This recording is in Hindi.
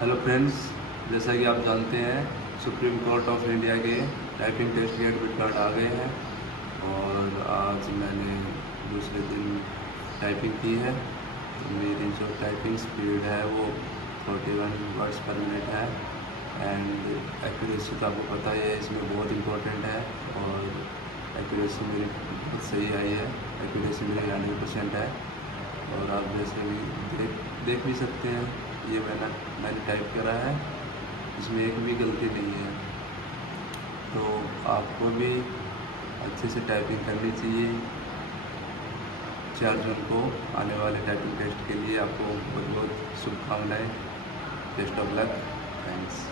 हेलो फ्रेंड्स, जैसा कि आप जानते हैं सुप्रीम कोर्ट ऑफ इंडिया के टाइपिंग टेस्ट के एडमिट कार्ड आ गए हैं और आज मैंने दूसरे दिन टाइपिंग की है। तो मेरी जो टाइपिंग स्पीड है वो 41 वर्ड्स पर मिनट है एंड एक्यूरेसी तो आपको पता ही है, इसमें बहुत इम्पोर्टेंट है और एक्यूरेसी मेरी बहुत सही आई है। एक्यूरेसी मेरी 100% है और आप जैसे भी देख भी सकते हैं, ये मैंने टाइप करा है, इसमें एक भी गलती नहीं है। तो आपको भी अच्छे से टाइपिंग करनी चाहिए। 4 जून को आने वाले टाइपिंग टेस्ट के लिए आपको बहुत बहुत शुभकामनाएं। Best of luck. थैंक्स।